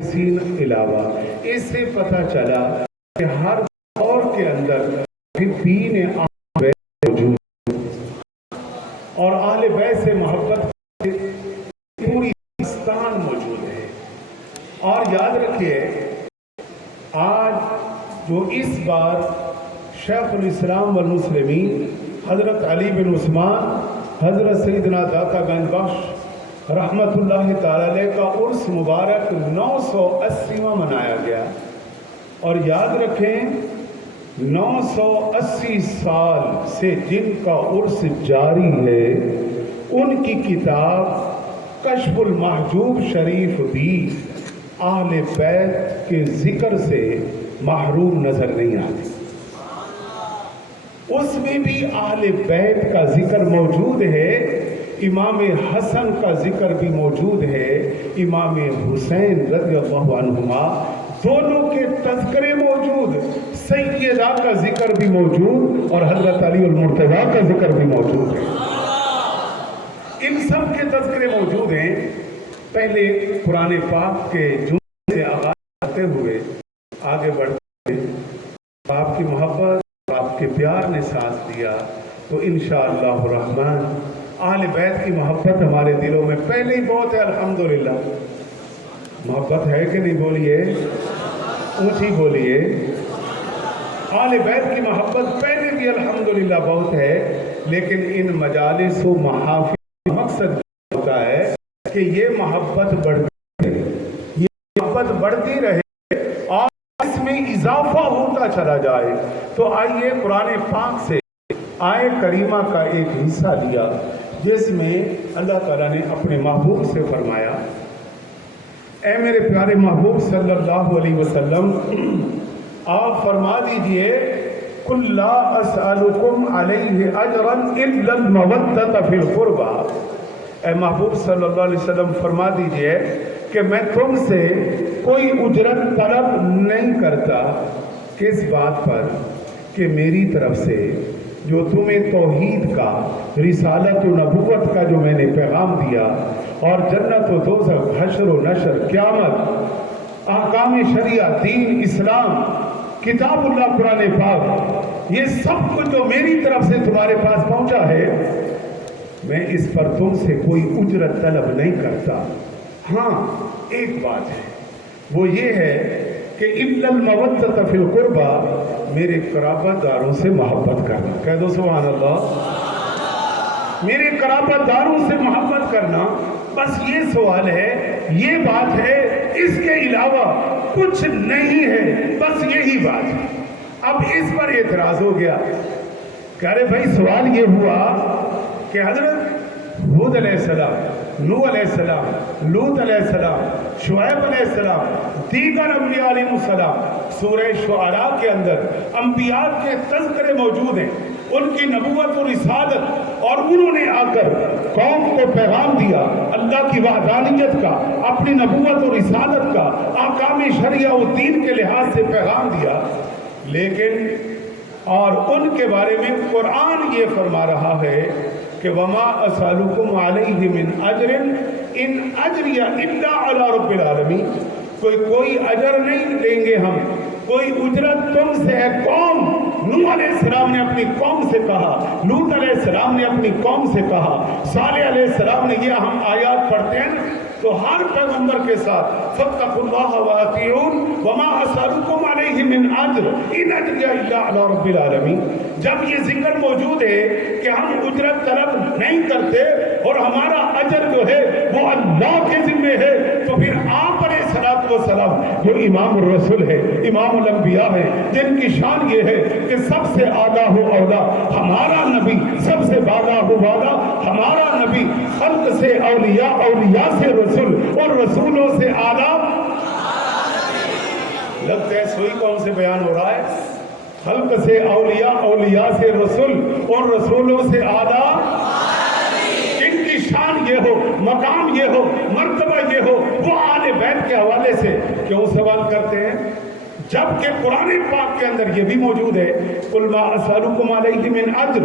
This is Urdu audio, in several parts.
علاوہ اس سے پتہ چلا کہ ہر دور کے اندر دین اہل بیت موجود اور اہل بیت سے محبت پوری پاکستان موجود ہے۔ اور یاد رکھیے آج جو اس بار شیخ الاسلام والمسلمین حضرت علی بن عثمان حضرت سیدنا داتا گنج بخش رحمت اللہ تعالی علیہ کا عرس مبارک 980واں منایا گیا، اور یاد رکھیں 980 سال سے جن کا عرس جاری ہے ان کی کتاب کشف المحجوب شریف بھی اہل بیت کے ذکر سے محروم نظر نہیں آتی۔ اس میں بھی اہل بیت کا ذکر موجود ہے، امام حسن کا ذکر بھی موجود ہے، امام حسین رضی اللہ عنہما دونوں کے تذکرے موجود، سیدہ کا ذکر بھی موجود اور حضرت علی المرتضیٰ کا ذکر بھی موجود ہے۔ ان سب کے تذکرے موجود ہیں۔ پہلے قرآن پاک کے جملے سے آغاز کرتے ہوئے آگے بڑھتے ہیں، آپ کی محبت آپ کے پیار نے ساتھ دیا تو انشاءاللہ الرحمن اہل بیت کی محبت ہمارے دلوں میں پہلے ہی بہت ہے۔ الحمدللہ محبت ہے کہ نہیں؟ بولیے، اونچی بولیے۔ اہل بیت کی محبت پہلے بھی الحمدللہ بہت ہے، لیکن ان مجالس و محافل کا مقصد ہوتا ہے کہ یہ محبت بڑھتی رہے، یہ محبت بڑھتی رہے اور اس میں اضافہ ہوتا چلا جائے۔ تو آئیے قرآن پاک سے آیت کریمہ کا ایک حصہ لیا جس میں اللہ تعالیٰ نے اپنے محبوب سے فرمایا، اے میرے پیارے محبوب صلی اللہ علیہ وسلم، آپ فرما دیجئے قُلْ لَا أَسْأَلُكُمْ عَلَيْهِ أَجْرًا إِلَّا الْمَوَدَّةَ فِي الْقُرْبَى۔ اے محبوب صلی اللہ علیہ وسلم فرما دیجئے کہ میں تم سے کوئی اجرت طلب نہیں کرتا، کس بات پر؟ کہ میری طرف سے جو تمہیں توحید کا، رسالت و نبوت کا جو میں نے پیغام دیا، اور جنت و دوزخ، حشر و نشر، قیامت، احکام شریعہ، دین اسلام، کتاب اللہ قرآن پاک، یہ سب کچھ جو میری طرف سے تمہارے پاس پہنچا ہے، میں اس پر تم سے کوئی اجرت طلب نہیں کرتا۔ ہاں ایک بات ہے، وہ یہ ہے کہ اِلَّا الْمَوَدَّةَ فِي الْقُرْبَى، میرے قرابت داروں سے محبت کرنا۔ کہہ دو سبحان اللہ۔ میرے قرابت داروں سے محبت کرنا، بس یہ سوال ہے، یہ بات ہے، اس کے علاوہ کچھ نہیں ہے، بس یہی بات ہے۔ اب اس پر اعتراض ہو گیا کہ ارے بھائی سوال یہ ہوا کہ حضرت ہود علیہ السلام، نوح علیہ السلام، لوط علیہ السلام، شعیب علیہ السلام، دیگر انبیاء علیہ السلام، سورہ شعراء کے اندر انبیاء کے تذکرے موجود ہیں، ان کی نبوت و رسالت، اور انہوں نے آ کر قوم کو پیغام دیا اللہ کی وحدانیت کا، اپنی نبوت و رسالت کا، احکام شریعہ و دین کے لحاظ سے پیغام دیا، لیکن اور ان کے بارے میں قرآن یہ فرما رہا ہے کہ وَمَا أَسْأَلُكُمْ عَلَيْهِ مِنْ أَجْرٍ إِنْ أَجْرِيَ إِلَّا عَلَىٰ رَبِّ الْعَالَمِينَ۔ کوئی اجر نہیں لیں گے ہم، کوئی اجرت تم سے ہے۔ قوم نوح علیہ السلام نے اپنی قوم سے کہا، لوط علیہ السلام نے اپنی قوم سے کہا، صالح علیہ السلام نے، یہ ہم آیات پڑھتے ہیں تو ہر پیغمبر کے ساتھ فَاتَّقُوا اللَّهَ وَأَطِیعُونِ وَمَا أَسْأَلُكُمْ عَلَيْهِ مِنْ أَجْرٍ إِنْ أَجْرِیَ إِلَّا عَلَىٰ رَبِّ الْعَالَمِینَ۔ جب یہ ذکر موجود ہے کہ ہم اجرت طلب نہیں کرتے اور ہمارا اجر جو ہے وہ اللہ کے ذمے ہے، تو پھر آپ علیہ السلام جو امام الرسول ہے، امام الانبیاء ہے، جن کی شان یہ ہے کہ سب سے آگاہ و اولا ہمارا نبی، سب سے بالا و بالا ہمارا نبی، خلق سے اولیاء، اولیاء سے رسول، اور رسولوں سے آداب۔ لگتا ہے سوئی کون سے بیان ہو رہا ہے؟ خلق سے اولیاء، اولیاء سے رسول، اور رسولوں سے آداب۔ ان کی شان یہ ہو، مقام یہ ہو، مرتبہ یہ ہو، وہ آل بیت کے حوالے سے کیوں سوال کرتے ہیں؟ جبکہ قرآن پاک کے اندر یہ بھی موجود ہے قُلْ مَا أَسْأَلُكُمْ عَلَيْهِ مِنْ أَجْرٍ،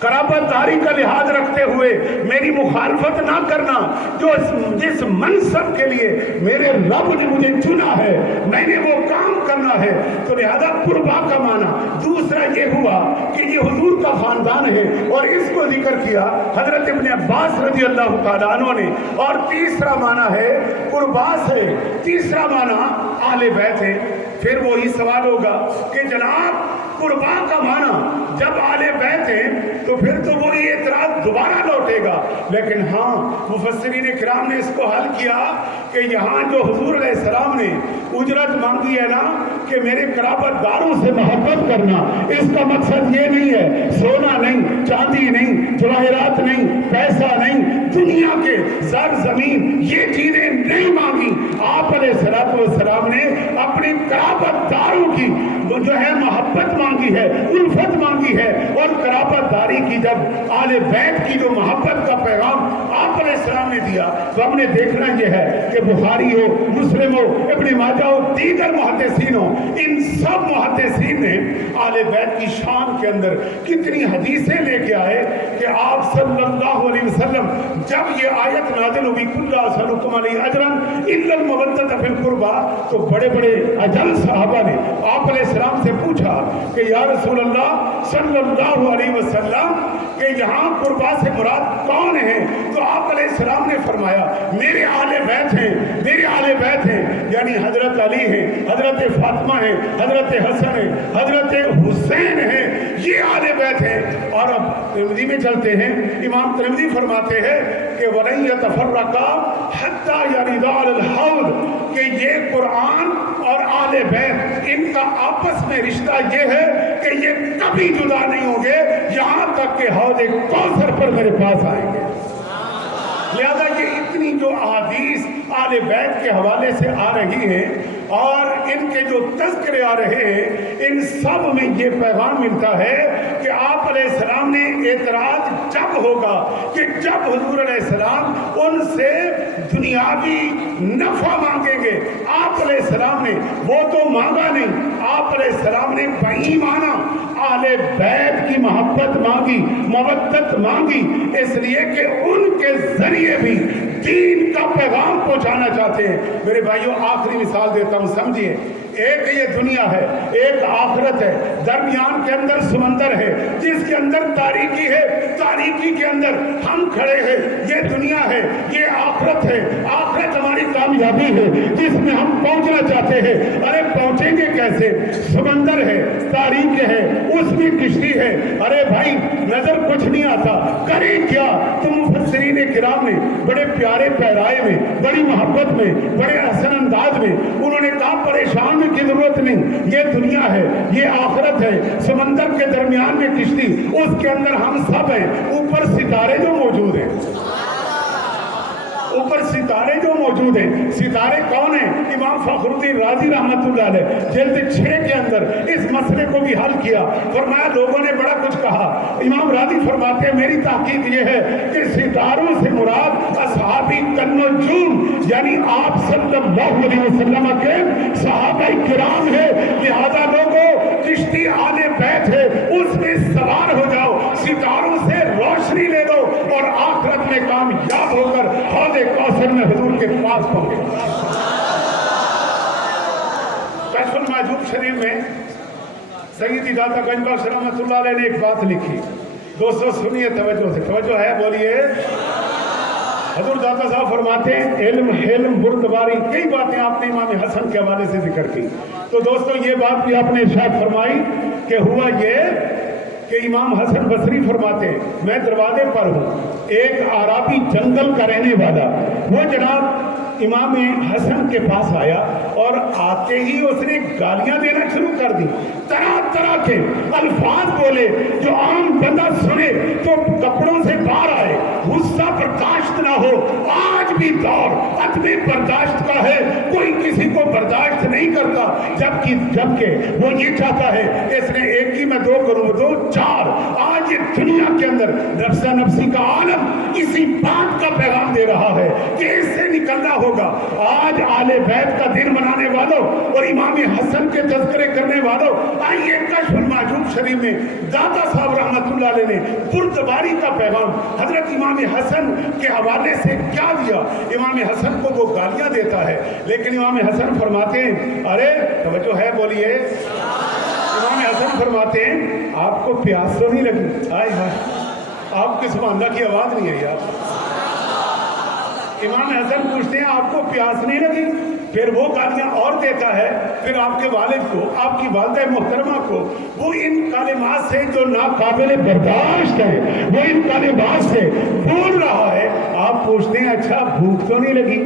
قرابتداری کا لحاظ رکھتے ہوئے میری مخالفت نہ کرنا، جو جس منصب کے لیے میرے رب نے مجھے چنا ہے میں نے وہ کام کرنا ہے، تو لہذا قربا کا معنی دوسرا یہ ہوا کہ یہ حضور کا خاندان ہے، اور اس کو ذکر کیا حضرت ابن عباس رضی اللہ تعالیٰ عنہ نے۔ اور تیسرا معنی ہے قرباس ہے، تیسرا معنی آل بیت ہے۔ پھر وہی سوال ہوگا کہ جناب قربا کا معنی جب آل بیت ہیں تو پھر تو وہی اعتراض دوبارہ لوٹے گا، لیکن ہاں مفسرین کرام نے اس کو حل کیا کہ یہاں جو حضور علیہ السلام نے اجرت مانگی ہے نا کہ میرے قرابت داروں سے محبت کرنا، اس کا مقصد یہ نہیں ہے سونا نہیں، چاندی نہیں، جواہرات نہیں، پیسہ نہیں، دنیا کے زر زمین یہ چیزیں نہیں مانگی۔ آپ علیہ السلام نے اپنی قرابت داروں کی جو ہے محبت مانگی ہے، الفت مانگی ہے، اور قرابت داری کی جب آل بیت کی جو محبت کا پیغام آپ علیہ السلام نے دیا تو ہم نے دیکھنا یہ ہے کہ بخاری ہو، مسلم ہو، ابن ماجہ ہو، دیگر محدثین ہو، ان سب محدثین نے آل بیت کی شان کے اندر کتنی حدیثیں لے کے آئے کہ آپ صلی اللہ علیہ وسلم جب یہ آیت نازل ہوئی کل اسألکم علیہ اجرا الا المودۃ فی القربى، تو بڑے بڑے اجل صحابہ نے آپ علیہ السلام سے پوچھا کہ یا رسول اللہ صلی اللہ علیہ وسلم کہ یہاں قربا سے مراد کون ہیں؟ تو آپ علیہ السلام نے فرمایا میرے آل بیت ہیں، میرے آل بیت ہیں، یعنی حضرت علی ہیں، حضرت فاطمہ ہیں، حضرت حسن ہیں، حضرت حسین ہیں، یہ آل بیت ہیں۔ اور اب ترمذی میں چلتے ہیں، امام ترمذی فرماتے ہیں کہ وَلَن يَتَفَرَّقَا حَتَّى يَرِدَا عَلَى الْحَوْضِ، کہ یہ قرآن اور آل بیت ان کا آپس میں رشتہ یہ ہے کہ یہ کبھی جدا نہیں ہوں گے یہاں تک کہ حوض کوثر پر میرے پاس آئیں گے۔ لہذا یہ اتنی جو احادیث آل بیت کے حوالے سے آ رہی ہیں اور ان کے جو تذکرے آ رہے ہیں، ان سب میں یہ پیغام ملتا ہے کہ آپ علیہ السلام نے اعتراض جب ہوگا کہ جب حضور علیہ السلام ان سے دنیاوی نفع مانگیں گے، آپ علیہ السلام نے وہ تو مانگا نہیں، آپ علیہ السلام نے بایمانہ اہل بیت کی محبت مانگی، مودت مانگی، اس لیے کہ ان کے ذریعے بھی دین کا پیغام پہنچانا چاہتے ہیں۔ میرے بھائیوں آخری مثال دیتا ہوں، سمجھیے، ایک یہ دنیا ہے، ایک آخرت ہے، درمیان کے اندر سمندر ہے جس کے اندر تاریکی ہے، تاریکی کے اندر ہم کھڑے ہیں، یہ دنیا ہے، یہ آخرت ہے، آخرت ہماری کامیابی ہے جس میں ہم پہنچنا چاہتے ہیں۔ ارے پہنچیں گے کیسے؟ سمندر ہے، تاریک ہے، اس میں کشتی ہے، ارے بھائی نظر کچھ نہیں آتا، کریں کیا؟ تو مفسرین کرام نے بڑے پیارے پیرائے میں، بڑی محبت میں، بڑے حسن انداز میں انہوں نے کہا پریشان کی ضرورت نہیں، یہ دنیا ہے، یہ آخرت ہے، سمندر کے درمیان میں کشتی، اس کے اندر ہم سب ہیں، اوپر ستارے جو موجود ہیں، اوپر ستارے جو موجود ہیں، ستارے کون ہیں؟ امام فخر الدین رازی رحمۃ اللہ علیہ جلد 6 کے اندر اس مسئلے کو بھی حل کیا، فرمایا لوگوں نے بڑا کچھ کہا، امام رازی فرماتے ہیں میری تحقیق یہ ہے کہ ستاروں سے مراد اصحابی النجوم، یعنی آپ صلی اللہ علیہ وسلم کے صحابہ کرام ہے، لہذا لوگوں کشتی آل بیت ہے، اس میں سوار ہو جاؤ، ستاروں سے روشنی لے لو اور آخرت میں کامیاب ہو کر حوض کوثر میں حضور کے پاس پہنچے۔ کشف المحجوب شریف میں سیدی داتا گنج بخش رحمۃ اللہ علیہ نے ایک بات لکھی، دوستو سنیے توجہ سے، توجہ ہے بولیے۔ حضور داتا صاحب فرماتے ہیں علم، حلم، بردباری، کئی باتیں آپ نے امام حسن کے حوالے سے ذکر کی، تو دوستو یہ بات بھی آپ نے ارشاد فرمائی کہ ہوا یہ کہ امام حسن بصری فرماتے ہیں میں دروازے پر ہوں، ایک عربی جنگل کا رہنے والا وہ جناب امام حسن کے پاس آیا اور آتے ہی اس نے گالیاں دینا شروع کر دی، طرح طرح کے الفاظ بولے جو عام بندہ سنے تو کپڑوں سے باہر آئے، غصہ برداشت نہ ہو۔ آج بھی دور عدم برداشت کا ہے، کوئی کسی کو برداشت نہیں کرتا، جبکہ وہ یہ چاہتا ہے اس نے ایک ہی میں 2 کروں 2 4۔ آج یہ دنیا کے اندر نفسا نفسی کا عالم اسی بات کا پیغام دے رہا ہے کہ اس سے نکلنا ہوگا. آج آل بیت کا دن منانے والوں اور امام حسن کے تذکرے کرنے والوں، آئیے کشف المحجوب شریف میں داتا صاحب رحمۃ اللہ علیہ نے بردباری کا پیغام حضرت امام حسن کے حوالے سے کیا دیا. امام حسن کو وہ گالیاں دیتا ہے، لیکن امام حسن فرماتے ہیں، ارے توجہ ہے بولیے، امام حسن فرماتے ہیں آپ کو پیاس تو نہیں لگی؟ آئے ہائے، آپ کی سبحان اللہ کی آواز نہیں ہے یار. امام حسن پوچھتے ہیں آپ کو پیاس نہیں لگی؟ پھر وہ گالیاں اور دیتا ہے. پھر آپ کے والد کو، آپ کی والدہ محترمہ کو وہ ان کلمات سے جو ناقابل برداشت ہے، وہ ان کلمات سے بول رہا ہے. آپ پوچھتے ہیں اچھا بھوک تو نہیں لگی؟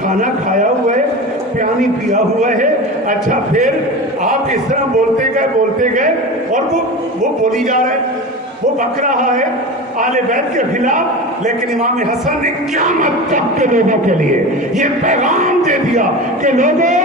کھانا کھایا ہوا ہے، پانی پیا ہوا ہے. اچھا پھر آپ اس طرح بولتے گئے اور وہ بولی جا رہا ہے، وہ بک رہا ہے آل بیت کے خلاف. لیکن امام حسن نے قیامت تک کے لوگوں کے لیے یہ پیغام دے دیا کہ لوگوں،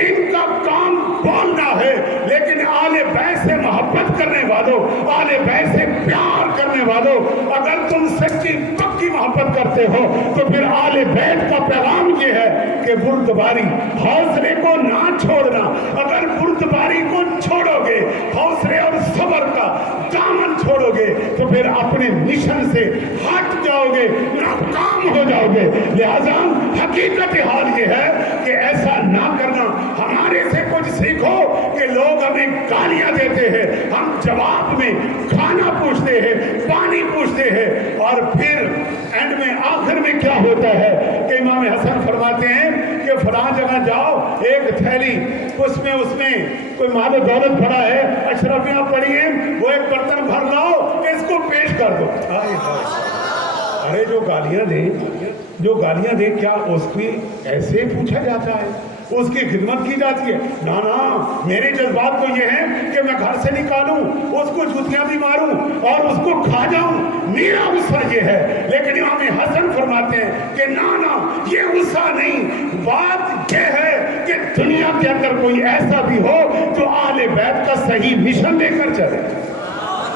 ان کا کام بولنا ہے، لیکن آل بیت سے محبت کرنے والوں، آل بیت سے پیار کرنے والوں، اگر تم سچی پکی محبت کرتے ہو تو پھر آل بیت کا پیغام یہ ہے کہ بردباری، حوصلے کو نہ چھوڑنا. اگر بردباری کو چھوڑو گے، حوصلے اور صبر کا دامن چھوڑو گے تو پھر اپنے مشن سے ہٹ جاؤ گے، ناکام ہو جاؤ گے. لہذا حقیقت حال یہ ہے کہ ایسا نہ کرنا. ہمارے سے کچھ سیکھو کہ لوگ ہمیں گالیاں دیتے ہیں، ہم جواب میں کھانا پوچھتے ہیں، پانی پوچھتے ہیں، اور پھر اینڈ میں آخر میں کیا ہوتا ہے کہ امام حسن فرماتے ہیں کہ فلاں جگہ جاؤ، ایک تھیلی اس میں کوئی مال و دولت پڑا ہے، اشرفیاں پڑی ہیں، وہ ایک برتن بھر لاؤ، اس کو پیش کر دو. ارے جو گالیاں دیں کیا اس کی ایسے پوچھا جاتا ہے؟ اس کی خدمت کی جاتی ہے؟ نا میرے جذبات تو یہ ہیں کہ میں گھر سے نکالوں، اس کو جوتیاں بھی ماروں اور اس کو کھا جاؤں، میرا غصہ یہ ہے. لیکن امام حسن فرماتے ہیں کہ نا یہ غصہ نہیں، بات یہ ہے کہ دنیا کے اندر کوئی ایسا بھی ہو جو اہل بیت کا صحیح مشن لے کر چلے.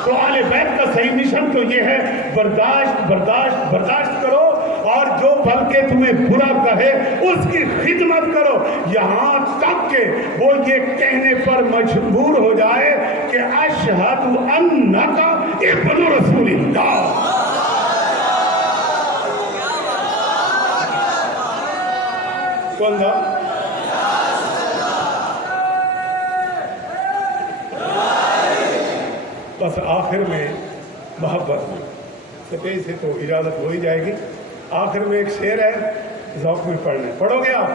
تو اہل بیت کا صحیح مشن تو یہ ہے برداشت کرو، اور جو بلکہ تمہیں برا کہے اس کی خدمت کرو، یہاں تک کہ وہ یہ کہنے پر مجبور ہو جائے کہ اشہد انک ابن رسول اللہ. کون تھا؟ بس آخر میں محبت سے تو اجازت ہو ہی جائے گی. آخر میں ایک شعر ہے، ذوق میں پڑھنے. پڑھو گے آپ؟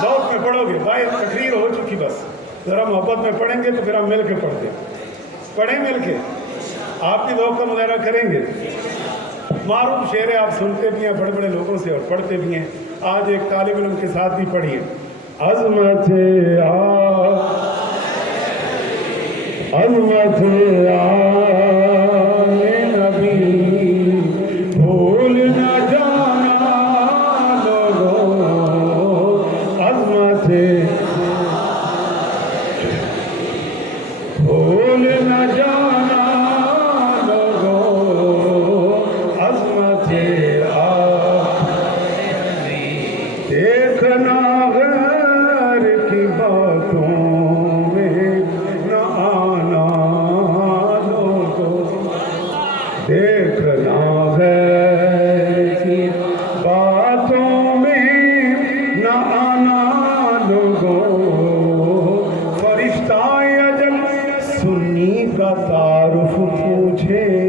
ذوق میں پڑھو گے؟ بھائی تقریر ہو چکی، بس ذرا محبت میں پڑھیں گے تو پھر ہم مل کے پڑھتے پڑھیں، مل کے آپ کی ذوق کا مظاہرہ کریں گے. معروف شعر ہے، آپ سنتے بھی ہیں بڑے بڑے لوگوں سے اور پڑھتے بھی ہیں. آج ایک طالب علم کے ساتھ بھی پڑھیے. عظمت نبی بھول نہ جانا لوگوں، عظمت بھول نہ جانا لوگوں، عظمت دیکھنا غیر کی باتوں میں نہ آنا لوگوں، دیکھنا غیر کی باتوں میں نہ آنا لوگوں. فرشتہ اجل سنی کا تعارف پوچھے